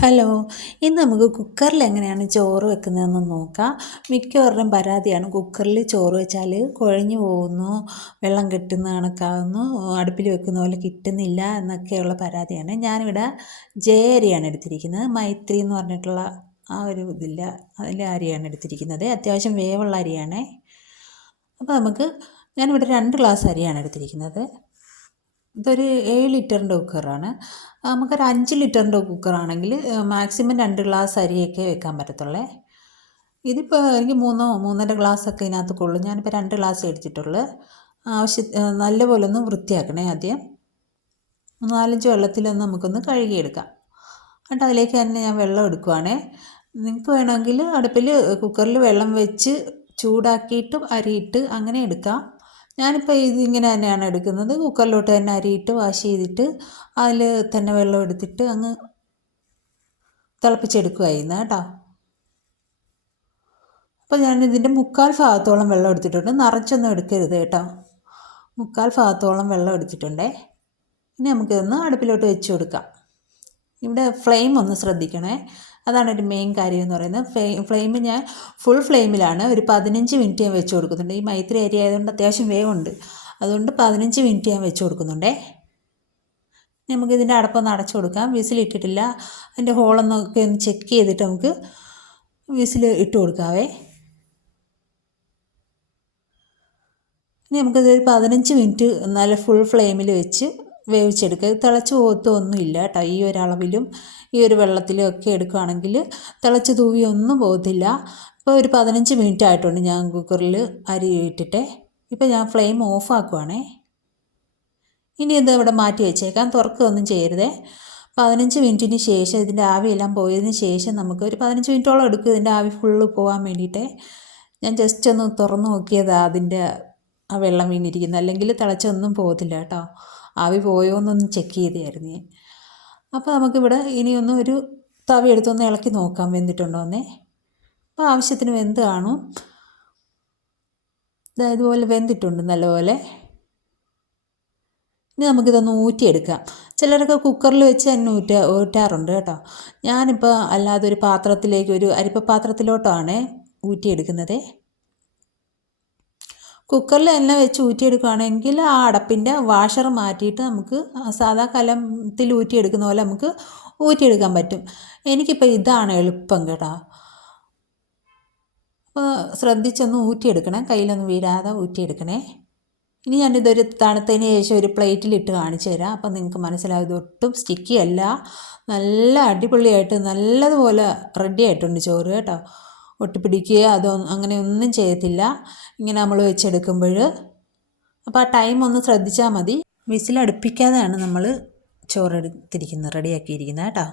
Hello, ഇന്ന് നമുക്ക് കുക്കറിൽ എങ്ങനെയാണ് ചോറ് വെക്കുന്നതെന്ന് നോക്കാം. മിക്കവരുടെയും പരാതിയാണ് കുക്കറിൽ ചോറ് വെച്ചാൽ കുഴഞ്ഞു പോകുന്നു, വെള്ളം കെട്ടുന്ന കണക്കാകുന്നു, അടുപ്പിൽ വെക്കുന്ന പോലെ കിട്ടുന്നില്ല എന്നൊക്കെയുള്ള പരാതിയാണ്. ഞാനിവിടെ ജയ എടുത്തിരിക്കുന്നത്. മൈത്രി എന്ന് പറഞ്ഞിട്ടുള്ള ആ ഒരു ഇതില്ല, അതിൻ്റെ അരിയാണ് എടുത്തിരിക്കുന്നത്. അത്യാവശ്യം വേവുള്ള അരിയാണേ. അപ്പോൾ ഞാനിവിടെ 2 ഗ്ലാസ് അരിയാണ് എടുത്തിരിക്കുന്നത്. ഇതൊരു 7 ലിറ്ററിൻ്റെ കുക്കറാണ്. നമുക്കൊരു 5 ലിറ്ററിൻ്റെ കുക്കറാണെങ്കിൽ മാക്സിമം 2 ഗ്ലാസ് അരിയൊക്കെ വെക്കാൻ പറ്റത്തുള്ളേ. ഇതിപ്പോൾ എനിക്ക് 3.5 ഗ്ലാസ്സൊക്കെ ഇതിനകത്ത് കൊള്ളും. ഞാനിപ്പോൾ 2 ഗ്ലാസ് എടുത്തിട്ടുള്ളൂ. നല്ലപോലെ ഒന്ന് വൃത്തിയാക്കണേ ആദ്യം. 4-5 വെള്ളത്തിലൊന്ന് നമുക്കൊന്ന് കഴുകിയെടുക്കാം. എന്നിട്ട് അതിലേക്ക് തന്നെ ഞാൻ വെള്ളം എടുക്കുവാണേ. നിങ്ങൾക്ക് വേണമെങ്കിൽ അടുപ്പിൽ കുക്കറിൽ വെള്ളം വെച്ച് ചൂടാക്കിയിട്ടും അരിയിട്ട് അങ്ങനെ എടുക്കാം. ഞാനിപ്പോൾ ഇതിങ്ങനെ തന്നെയാണ് എടുക്കുന്നത്. കുക്കറിലോട്ട് തന്നെ അരിയിട്ട് വാഷ് ചെയ്തിട്ട് അതിൽ തന്നെ വെള്ളം എടുത്തിട്ട് അങ്ങ് തിളപ്പിച്ചെടുക്കുകയായിരുന്നു കേട്ടോ. അപ്പോൾ ഞാനിതിൻ്റെ 3/4 ഭാഗത്തോളം വെള്ളം എടുത്തിട്ടുണ്ട്. നിറച്ചൊന്നും എടുക്കരുത് കേട്ടോ. 3/4 ഭാഗത്തോളം വെള്ളം എടുത്തിട്ടുണ്ടേ. ഇനി നമുക്കിതൊന്ന് അടുപ്പിലോട്ട് വെച്ച് കൊടുക്കാം. ഇവിടെ ഫ്ലെയിം ഒന്ന് ശ്രദ്ധിക്കണേ, അതാണ് ഒരു മെയിൻ കാര്യം എന്ന് പറയുന്നത്. ഫ്ലെയിം ഞാൻ ഫുൾ ഫ്ലെയിമിലാണ് ഒരു 15 മിനിറ്റ് ഞാൻ വെച്ച് കൊടുക്കുന്നുണ്ട്. ഈ മൈത്രി അരി ആയതുകൊണ്ട് അത്യാവശ്യം വേവുണ്ട്, അതുകൊണ്ട് 15 മിനിറ്റ് ഞാൻ വെച്ച് കൊടുക്കുന്നുണ്ടേ. നമുക്കിതിൻ്റെ അടപ്പൊന്ന് അടച്ചു കൊടുക്കാം. വിസിലിട്ടിട്ടില്ല, അതിൻ്റെ ഹോളൊന്നൊക്കെ ഒന്ന് ചെക്ക് ചെയ്തിട്ട് നമുക്ക് വിസിൽ ഇട്ട് കൊടുക്കാവേ. ഇനി നമുക്കിതൊരു 15 മിനിറ്റ് നല്ല ഫുൾ ഫ്ലെയിമിൽ വെച്ച് വേവിച്ചെടുക്കുക. തിളച്ച് പോകത്തൊന്നുമില്ല കേട്ടോ. ഈ ഒരളവിലും ഈ ഒരു വെള്ളത്തിലും ഒക്കെ എടുക്കുകയാണെങ്കിൽ തിളച്ച് തൂവിയൊന്നും പോകത്തില്ല. ഇപ്പോൾ ഒരു 15 മിനിറ്റ് ആയിട്ടുണ്ട് ഞാൻ കുക്കറിൽ അരി ഇട്ടിട്ട്. ഇപ്പോൾ ഞാൻ ഫ്ലെയിം ഓഫ് ആക്കുവാണേ. ഇനി ഇത് ഇവിടെ മാറ്റി വെച്ചേക്കാം, തുറക്കുകയൊന്നും ചെയ്യരുതേ. 15 മിനിറ്റിന് ശേഷം ഇതിൻ്റെ ആവിയെല്ലാം പോയതിന് ശേഷം നമുക്ക് ഒരു 15 മിനിറ്റോളം എടുക്കും ഇതിൻ്റെ ആവി ഫുള്ള് പോകാൻ വേണ്ടിയിട്ട്. ഞാൻ ജസ്റ്റ് ഒന്ന് തുറന്ന് നോക്കിയതാണ് അതിൻ്റെ ആ വെള്ളം വീണിരിക്കുന്നത്, അല്ലെങ്കിൽ തിളച്ചൊന്നും പോകത്തില്ല കേട്ടോ. ആവി പോയോ എന്നൊന്ന് ചെക്ക് ചെയ്തായിരുന്നു ഞാൻ. അപ്പോൾ നമുക്കിവിടെ ഇനിയൊന്ന് ഒരു തവി എടുത്തൊന്ന് ഇളക്കി നോക്കാം വെന്തിട്ടുണ്ടോയെന്നേ. അപ്പോൾ ആവശ്യത്തിന് വെന്ത് കാണും. ഇതുപോലെ വെന്തിട്ടുണ്ട് നല്ലപോലെ. ഇനി നമുക്കിതൊന്ന് ഊറ്റിയെടുക്കാം. ചിലരൊക്കെ കുക്കറിൽ വെച്ച് തന്നെ ഊറ്റാറുണ്ട് കേട്ടോ. ഞാനിപ്പോൾ അല്ലാതെ ഒരു പാത്രത്തിലേക്ക്, ഒരു അരിപ്പ പാത്രത്തിലോട്ടാണ് ഊറ്റിയെടുക്കുന്നത്. കുക്കറിൽ തന്നെ വെച്ച് ഊറ്റിയെടുക്കുകയാണെങ്കിൽ ആ അടപ്പിൻ്റെ വാഷർ മാറ്റിയിട്ട് നമുക്ക് സാധാ കലത്തിൽ ഊറ്റിയെടുക്കുന്ന പോലെ നമുക്ക് ഊറ്റിയെടുക്കാൻ പറ്റും. എനിക്കിപ്പോൾ ഇതാണ് എളുപ്പം കേട്ടോ. അപ്പോൾ ശ്രദ്ധിച്ചൊന്ന് ഊറ്റിയെടുക്കണേ, കയ്യിലൊന്നും വീഴാതെ ഊറ്റിയെടുക്കണേ. ഇനി ഞാനിതൊരു തണുത്തതിന് ശേഷം ഒരു പ്ലേറ്റിലിട്ട് കാണിച്ചു തരാം. അപ്പം നിങ്ങൾക്ക് മനസ്സിലാവും ഇതൊട്ടും സ്റ്റിക്കി അല്ല, നല്ല അടിപൊളിയായിട്ട് നല്ലതുപോലെ റെഡി ആയിട്ടുണ്ട് ചോറ് കേട്ടോ. ഒട്ടിപ്പിടിക്കുക അങ്ങനെ ഒന്നും ചെയ്യത്തില്ല ഇങ്ങനെ നമ്മൾ വെച്ചെടുക്കുമ്പോൾ. അപ്പോൾ ആ ടൈം ഒന്ന് ശ്രദ്ധിച്ചാൽ മതി. വിസിലടുപ്പിക്കാതെയാണ് നമ്മൾ ചോറ് റെഡിയാക്കിയിരിക്കുന്നത് കേട്ടോ.